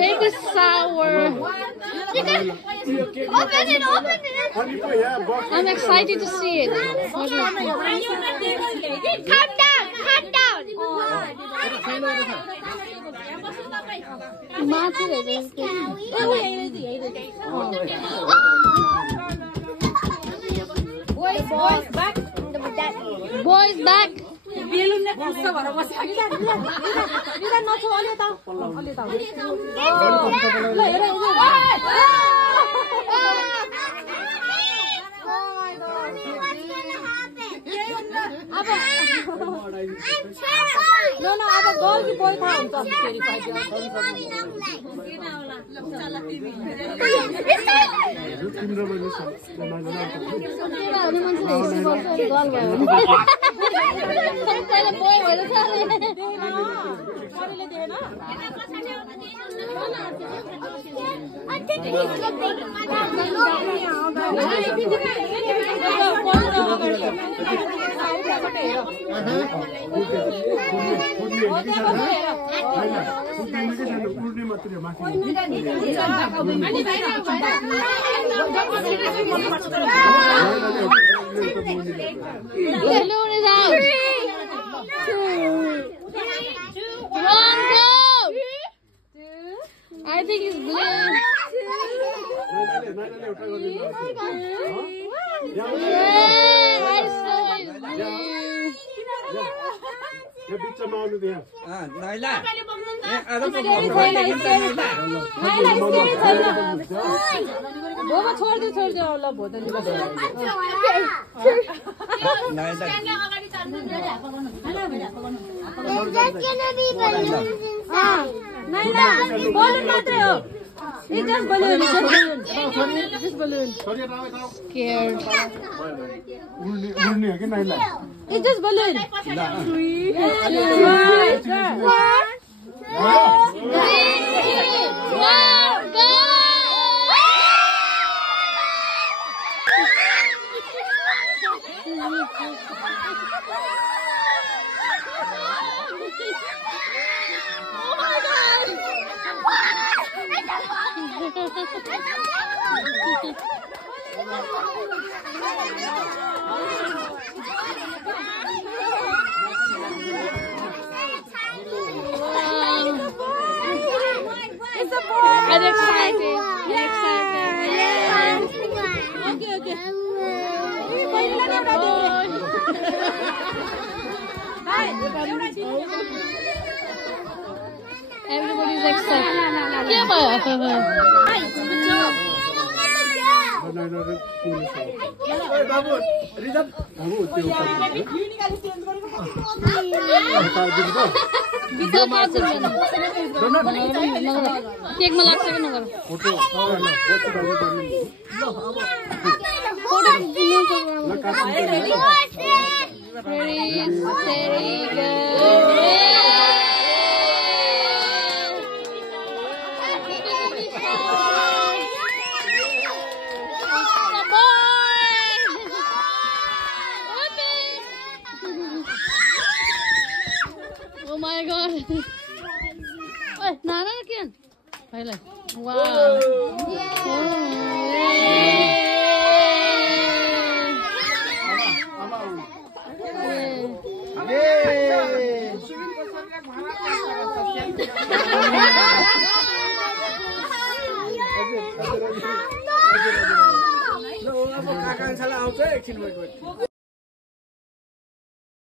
Big sour. Open it. I'm excited to see it. Calm down. Boys back. Boys back. No, अब गर्ल कि बोय थाहा हुन्छ Balloon is out. 3, 2, 1, go. I think it's blue. Yeah, I saw it's blue. Naila. It's just balloon. Just balloon. Scared. It's just balloon. 3, 2, 1. 3, 2, 1, go! Oh my God! It's a boy! I'm excited. Okay. Everybody's excited. Yeah, cake में लाग्छ कि नगर Oh my God. Oi, Nana again. Highlight. Wow. Kakan salah auto एकछिन वेट